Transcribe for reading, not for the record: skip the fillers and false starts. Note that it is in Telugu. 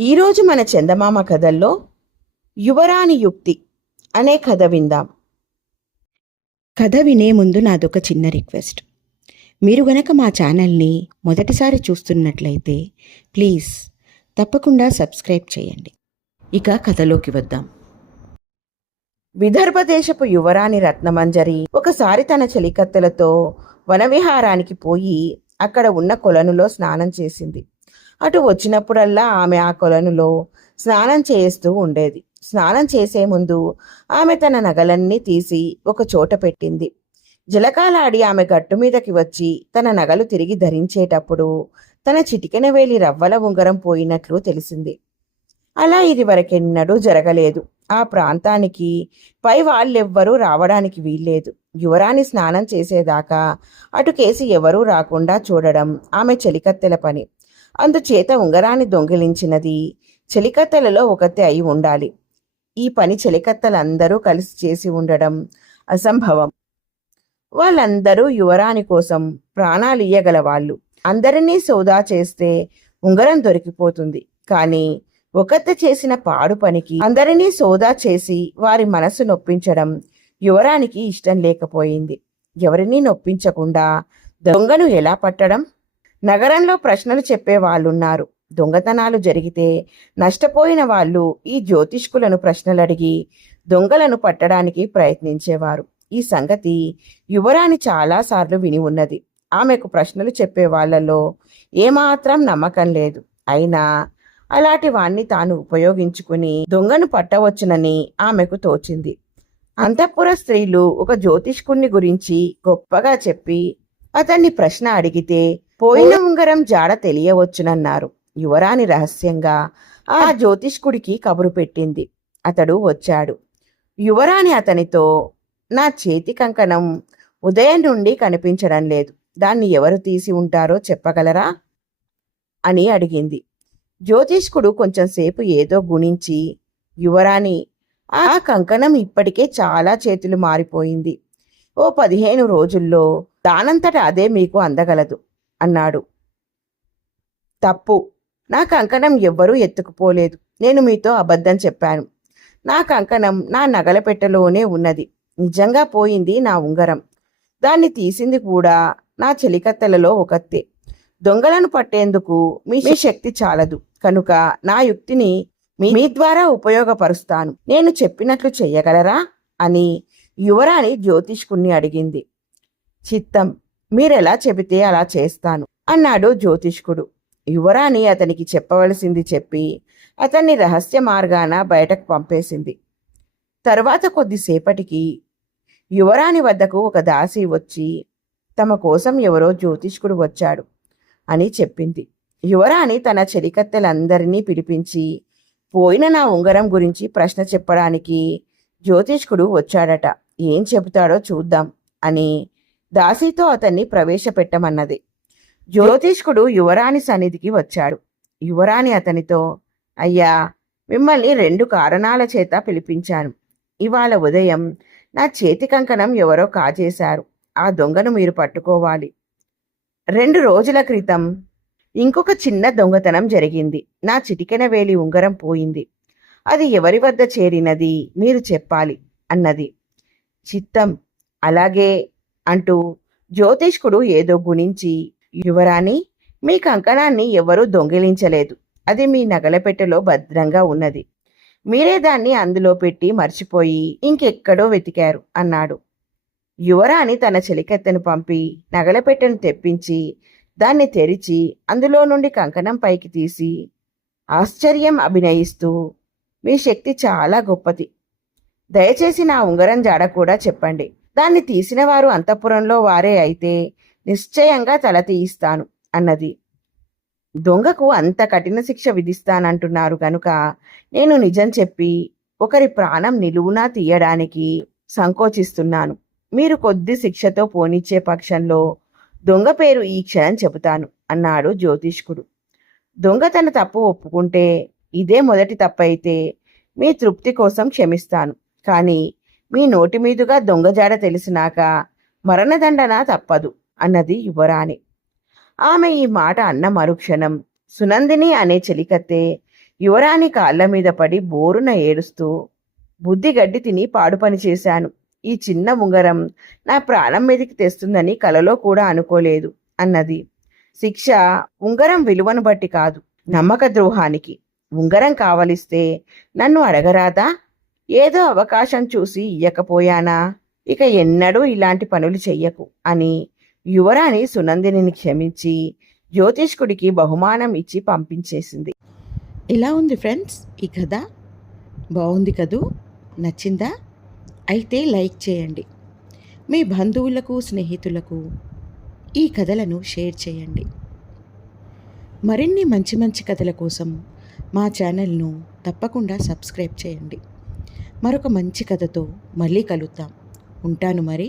ఈరోజు మన చందమామ కథల్లో యువరాణి యుక్తి అనే కథ విందాం. కథ వినే ముందు నాదొక చిన్న రిక్వెస్ట్. మీరు గనక మా ఛానల్ని మొదటిసారి చూస్తున్నట్లయితే ప్లీజ్ తప్పకుండా సబ్స్క్రైబ్ చేయండి. ఇక కథలోకి వద్దాం. విదర్భ దేశపు యువరాణి రత్నమంజరి ఒకసారి తన చెలికత్తెలతో వనవిహారానికి పోయి అక్కడ ఉన్న కొలనులో స్నానం చేసింది. అటు వచ్చినప్పుడల్లా ఆమె ఆ కొలనులో స్నానం చేస్తూ ఉండేది. స్నానం చేసే ముందు ఆమె తన నగలన్నీ తీసి ఒక చోట పెట్టింది. జలకాలాడి ఆమె గట్టు మీదకి వచ్చి తన నగలు తిరిగి ధరించేటప్పుడు తన చిటికెన వేలి రవ్వల ఉంగరం పోయినట్లు తెలిసింది. అలా ఇది వరకెన్నడూ జరగలేదు. ఆ ప్రాంతానికి పై వాళ్ళెవ్వరూ రావడానికి వీల్లేదు. యువరాణి స్నానం చేసేదాకా అటుకేసి ఎవరూ రాకుండా చూడడం ఆమె చెలికత్తెల పని. అందుచేత ఉంగరాన్ని దొంగిలించినది చెలికత్తెలలో ఒకతే అయి ఉండాలి. ఈ పని చెలికత్తెలందరూ కలిసి చేసి ఉండడం అసంభవం. వాళ్ళందరూ యువరాణి కోసం ప్రాణాలు ఇయ్యగలవాళ్ళు. అందరినీ సోదా చేస్తే ఉంగరం దొరికిపోతుంది. కానీ ఒకతే చేసిన పాడు పనికి అందరినీ సోదా చేసి వారి మనసు నొప్పించడం యువరానికి ఇష్టం లేకపోయింది. ఎవరినీ నొప్పించకుండా దొంగను ఎలా పట్టడం? నగరంలో ప్రశ్నలు చెప్పే వాళ్ళున్నారు. దొంగతనాలు జరిగితే నష్టపోయిన వాళ్ళు ఈ జ్యోతిష్కులను ప్రశ్నలు అడిగి దొంగలను పట్టడానికి ప్రయత్నించేవారు. ఈ సంగతి యువరాణి చాలాసార్లు విని ఉన్నది. ఆమెకు ప్రశ్నలు చెప్పే వాళ్లలో ఏమాత్రం నమ్మకం లేదు. అయినా అలాంటి వాణ్ణి తాను ఉపయోగించుకుని దొంగను పట్టవచ్చునని ఆమెకు తోచింది. అంతఃపుర స్త్రీలు ఒక జ్యోతిష్కుణ్ణి గురించి గొప్పగా చెప్పి అతన్ని ప్రశ్న అడిగితే పోయిన ఉంగరం జాడ తెలియవచ్చునన్నారు. యువరాణి రహస్యంగా ఆ జ్యోతిష్కుడికి కబురు పెట్టింది. అతడు వచ్చాడు. యువరాణి అతనితో, నా చేతి కంకణం ఉదయం నుండి కనిపించడం లేదు. దాన్ని ఎవరు తీసి ఉంటారో చెప్పగలరా అని అడిగింది. జ్యోతిష్కుడు కొంచెంసేపు ఏదో గుణించి, యువరాణి, ఆ కంకణం ఇప్పటికే చాలా చేతులు మారిపోయింది. ఓ 15 రోజుల్లో దానంతట అదే మీకు అందగలదు అన్నాడు. తప్పు. నా కంకణం ఎవ్వరూ ఎత్తుకుపోలేదు. నేను మీతో అబద్ధం చెప్పాను. నా కంకణం నా నగల పెట్టెలోనే ఉన్నది. నిజంగా పోయింది నా ఉంగరం. దాన్ని తీసింది కూడా నా చెలికత్తెలలో ఒకతే. దొంగలను పట్టేందుకు మీ శక్తి చాలదు కనుక నా యుక్తిని మీ ద్వారా ఉపయోగపరుస్తాను. నేను చెప్పినట్లు చెయ్యగలరా అని యువరాణి జ్యోతిష్కుణ్ణి అడిగింది. చిత్తం, మీరెలా చెబితే అలా చేస్తాను అన్నాడు జ్యోతిష్కుడు. యువరాణి అతనికి చెప్పవలసింది చెప్పి అతన్ని రహస్య మార్గాన బయటకు పంపేసింది. తరువాత కొద్దిసేపటికి యువరాణి వద్దకు ఒక దాసి వచ్చి తమ కోసం ఎవరో జ్యోతిష్కుడు వచ్చాడు అని చెప్పింది. యువరాణి తన చెలికత్తెలందరినీ పిలిపించి పోయిన నా ఉంగరం గురించి ప్రశ్న చెప్పడానికి జ్యోతిష్కుడు వచ్చాడట, ఏం చెబుతాడో చూద్దాం అని దాసీతో అతన్ని ప్రవేశపెట్టమన్నది. జ్యోతిష్కుడు యువరాణి సన్నిధికి వచ్చాడు. యువరాణి అతనితో, అయ్యా, మిమ్మల్ని 2 కారణాల చేత పిలిపించాను. ఇవాళ ఉదయం నా చేతి కంకణం ఎవరో కాజేశారు. ఆ దొంగను మీరు పట్టుకోవాలి. 2 రోజుల క్రితం ఇంకొక చిన్న దొంగతనం జరిగింది. నా చిటికెన వేలి ఉంగరం పోయింది. అది ఎవరి వద్ద చేరినది మీరు చెప్పాలి అన్నది. చిత్తం, అలాగే అంటూ జ్యోతిష్కుడు ఏదో గుణించి, యువరాణి, మీ కంకణాన్ని ఎవరూ దొంగిలించలేదు. అది మీ నగలపెట్టెలో భద్రంగా ఉన్నది. మీరే దాన్ని అందులో పెట్టి మర్చిపోయి ఇంకెక్కడో వెతికారు అన్నాడు. యువరాణి తన చెలికత్తెను పంపి నగలపెట్టెను తెప్పించి దాన్ని తెరిచి అందులో నుండి కంకణం పైకి తీసి ఆశ్చర్యం అభినయిస్తూ, మీ శక్తి చాలా గొప్పది. దయచేసి నా ఉంగరం జాడ కూడా చెప్పండి. దాన్ని తీసిన వారు అంతఃపురంలో వారే అయితే నిశ్చయంగా తల తీయిస్తాను అన్నది. దొంగకు అంత కఠిన శిక్ష విధిస్తానంటున్నారు కనుక నేను నిజం చెప్పి ఒకరి ప్రాణం నిలువునా తీయడానికి సంకోచిస్తున్నాను. మీరు కొద్ది శిక్షతో పోనిచ్చే పక్షంలో దొంగ పేరు ఈ క్షణం చెబుతాను అన్నాడు జ్యోతిష్కుడు. దొంగ తన తప్పు ఒప్పుకుంటే ఇదే మొదటి తప్పైతే మీ తృప్తి కోసం క్షమిస్తాను. కానీ మీ నోటి మీదుగా దొంగజాడ తెలిసినాక మరణదండన తప్పదు అన్నది యువరాణి. ఆమె ఈ మాట అన్న మరుక్షణం సునందిని అనే చెలికత్తె యువరాణి కాళ్ళ మీద పడి బోరున ఏడుస్తూ, బుద్ధి గడ్డి తిని పాడు పని చేశాను. ఈ చిన్న ఉంగరం నా ప్రాణం మీదకి తెస్తుందని కలలో కూడా అనుకోలేదు అన్నది. శిక్ష ఉంగరం విలువను బట్టి కాదు, నమ్మక ద్రోహానికి. ఉంగరం కావలిస్తే నన్ను అడగరాదా? ఏదో అవకాశం చూసి ఇయ్యకపోయానా? ఇక ఎన్నడూ ఇలాంటి పనులు చెయ్యకు అని యువరాణి సునందినిని క్షమించి జ్యోతిష్కుడికి బహుమానం ఇచ్చి పంపించేసింది. ఎలా ఉంది ఫ్రెండ్స్ ఈ కథ? బాగుంది కదూ? నచ్చిందా? అయితే లైక్ చేయండి. మీ బంధువులకు, స్నేహితులకు ఈ కథలను షేర్ చేయండి. మరిన్ని మంచి మంచి కథల కోసం మా ఛానల్ను తప్పకుండా సబ్స్క్రైబ్ చేయండి. మరొక మంచి కథతో మళ్ళీ కలుద్దాం. ఉంటాను మరి.